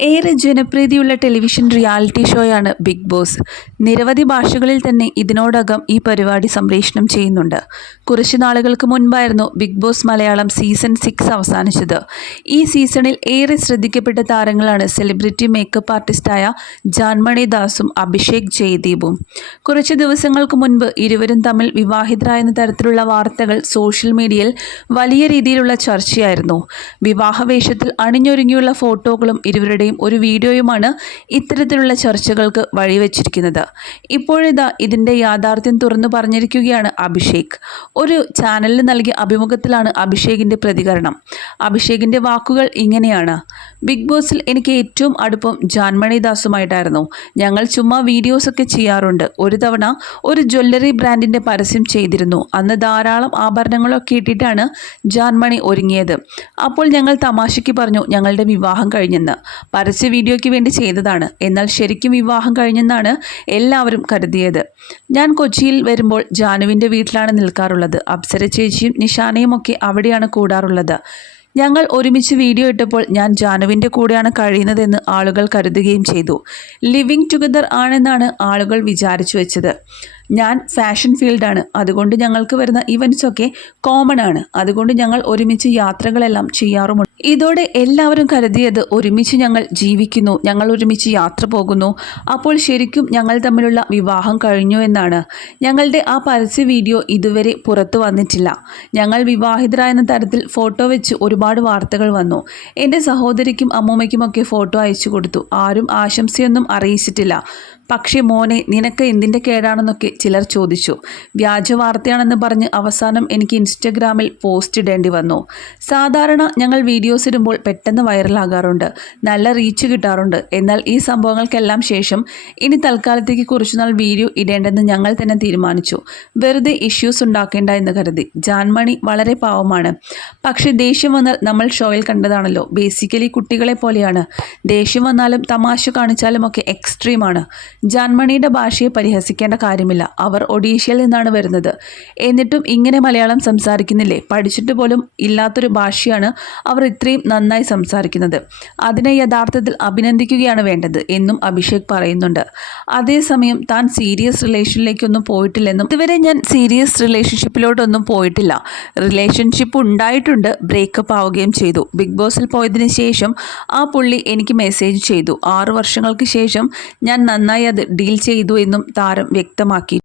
ഏറെ ജനപ്രീതിയുള്ള television reality ഷോയാണ് ബിഗ് ബോസ്. നിരവധി ഭാഷകളിൽ തന്നെ ഇതിനോടകം ഈ പരിപാടി സംപ്രേഷണം ചെയ്യുന്നുണ്ട്. കുറച്ച് നാളുകൾക്ക് മുൻപായിരുന്നു Big Boss Malayalam season six അവസാനിച്ചത്. ഈ സീസണിൽ ഏറെ ശ്രദ്ധിക്കപ്പെട്ട താരങ്ങളാണ് സെലിബ്രിറ്റി മേക്കപ്പ് ആർട്ടിസ്റ്റായ ജാൻമണി ദാസും അഭിഷേക് ജയദീപും. കുറച്ച് ദിവസങ്ങൾക്ക് മുൻപ് ഇരുവരും തമ്മിൽ വിവാഹിതരായെന്ന തരത്തിലുള്ള വാർത്തകൾ സോഷ്യൽ മീഡിയയിൽ വലിയ രീതിയിലുള്ള ചർച്ചയായിരുന്നു. വിവാഹവേഷത്തിൽ അണിഞ്ഞൊരുങ്ങിയുള്ള ഫോട്ടോകളും ഇരുവരുടെയും ഒരു വീഡിയോയുമാണ് ഇത്തരത്തിലുള്ള ചർച്ചകൾക്ക് വഴിവെച്ചിരിക്കുന്നത്. ഇപ്പോഴിതാ ഇതിന്റെ യാഥാർത്ഥ്യം തുറന്നു പറഞ്ഞിരിക്കുകയാണ് അഭിഷേക്. ഒരു ചാനലിന് നൽകിയ അഭിമുഖത്തിലാണ് അഭിഷേകിന്റെ പ്രതികരണം. അഭിഷേകിന്റെ വാക്കുകൾ ഇങ്ങനെയാണ്. ബിഗ് ബോസിൽ എനിക്ക് ഏറ്റവും അടുപ്പം ജാൻമണി ദാസുമായിട്ടായിരുന്നു ഞങ്ങൾ ചുമ്മാ വീഡിയോസൊക്കെ ചെയ്യാറുണ്ട്. ഒരു തവണ ഒരു ജ്വല്ലറി ബ്രാൻഡിന്റെ പരസ്യം ചെയ്തിരുന്നു. അന്ന് ധാരാളം ആഭരണങ്ങളൊക്കെ ഇട്ടിട്ടാണ് ജാൻമണി ഒരുങ്ങിയത്. അപ്പോൾ ഞങ്ങൾ തമാശയ്ക്ക് പറഞ്ഞു ഞങ്ങളുടെ വിവാഹം കഴിഞ്ഞെന്ന്. പരസ്യ വീഡിയോയ്ക്ക് വേണ്ടി ചെയ്തതാണ്. എന്നാൽ ശരിക്കും വിവാഹം കഴിഞ്ഞെന്നാണ് എല്ലാവരും കരുതിയത്. ഞാൻ കൊച്ചിയിൽ വരുമ്പോൾ ജാനുവിന്റെ വീട്ടിലാണ് നിൽക്കാറുള്ളത്. അപ്സര ചേച്ചിയും നിഷാനയും ഒക്കെ അവിടെയാണ് കൂടാറുള്ളത്. ഞങ്ങൾ ഒരുമിച്ച് വീഡിയോ ഇട്ടപ്പോൾ ഞാൻ ജാനുവിന്റെ കൂടെയാണ് കഴിയുന്നതെന്ന് ആളുകൾ കരുതുകയും ചെയ്തു. ലിവിങ് ടുഗദർ ആണെന്നാണ് ആളുകൾ വിചാരിച്ചു വെച്ചത്. ഞാൻ ഫാഷൻ ഫീൽഡാണ്. അതുകൊണ്ട് ഞങ്ങൾക്ക് വരുന്ന ഇവന്റ്സ് ഒക്കെ കോമൺ ആണ്. അതുകൊണ്ട് ഞങ്ങൾ ഒരുമിച്ച് യാത്രകളെല്ലാം ചെയ്യാറുമുണ്ട്. ഇതോടെ എല്ലാവരും കരുതിയത് ഒരുമിച്ച് ഞങ്ങൾ ജീവിക്കുന്നു ഞങ്ങൾ ഒരുമിച്ച് യാത്ര പോകുന്നു. അപ്പോൾ ശരിക്കും ഞങ്ങൾ തമ്മിലുള്ള വിവാഹം കഴിഞ്ഞു എന്നാണ്. ഞങ്ങളുടെ ആ പരസ്യ വീഡിയോ ഇതുവരെ പുറത്തു വന്നിട്ടില്ല. ഞങ്ങൾ വിവാഹിതരായെന്ന തരത്തിൽ ഫോട്ടോ വെച്ച് ഒരുപാട് വാർത്തകൾ വന്നു. എന്റെ സഹോദരിക്കും അമ്മൂമ്മയ്ക്കുമൊക്കെ ഫോട്ടോ അയച്ചു കൊടുത്തു. ആരും ആശംസയൊന്നും അറിയിച്ചിട്ടില്ല. പക്ഷേ മോനെ നിനക്ക് എന്തിന്റെ കേടാണെന്നൊക്കെ ചിലർ ചോദിച്ചു. വ്യാജ വാർത്തയാണെന്ന് പറഞ്ഞ് അവസാനം എനിക്ക് ഇൻസ്റ്റഗ്രാമിൽ പോസ്റ്റ് ഇടേണ്ടി വന്നു. സാധാരണ ഞങ്ങൾ വീഡിയോസ് ഇടുമ്പോൾ പെട്ടെന്ന് വൈറലാകാറുണ്ട്. നല്ല റീച്ച് കിട്ടാറുണ്ട്. എന്നാൽ ഈ സംഭവങ്ങൾക്കെല്ലാം ശേഷം ഇനി തൽക്കാലത്തേക്ക് കുറച്ചുനാൾ വീഡിയോ ഇടേണ്ടെന്ന് ഞങ്ങൾ തന്നെ തീരുമാനിച്ചു. വെറുതെ ഇഷ്യൂസ് ഉണ്ടാക്കേണ്ട എന്ന് കരുതി. ജാൻമണി വളരെ പാവമാണ്. പക്ഷേ ദേഷ്യം വന്നാൽ നമ്മൾ ഷോയിൽ കണ്ടതാണല്ലോ. ബേസിക്കലി കുട്ടികളെ പോലെയാണ്. ദേഷ്യം വന്നാലും തമാശ കാണിച്ചാലും ഒക്കെ എക്സ്ട്രീമാണ് ജാൻമണിയുടെ ഭാഷയെ പരിഹസിക്കേണ്ട കാര്യമില്ല. അവർ ഒഡീഷയിൽ നിന്നാണ് വരുന്നത്. എന്നിട്ടും ഇങ്ങനെ മലയാളം സംസാരിക്കുന്നില്ലേ? പഠിച്ചിട്ട് പോലും ഇല്ലാത്തൊരു ഭാഷയാണ് അവർ ഇത്രയും നന്നായി സംസാരിക്കുന്നത്. അതിനെ യഥാർത്ഥത്തിൽ അഭിനന്ദിക്കുകയാണ് വേണ്ടത് എന്നും അഭിഷേക് പറയുന്നുണ്ട്. അതേസമയം താൻ സീരിയസ് റിലേഷനിലേക്കൊന്നും പോയിട്ടില്ലെന്നും ഇതുവരെ ഞാൻ സീരിയസ് റിലേഷൻഷിപ്പിലോട്ടൊന്നും പോയിട്ടില്ല. റിലേഷൻഷിപ്പ് ഉണ്ടായിട്ടുണ്ട്. ബ്രേക്കപ്പ് ആവുകയും ചെയ്തു. ബിഗ് ബോസിൽ പോയതിന് ശേഷം ആ പുള്ളി എനിക്ക് മെസ്സേജ് ചെയ്തു. ആറു വർഷങ്ങൾക്ക് ശേഷം ഞാൻ നന്നായി അത് ഡീൽ ചെയ്തു എന്നും താരം വ്യക്തമാക്കി.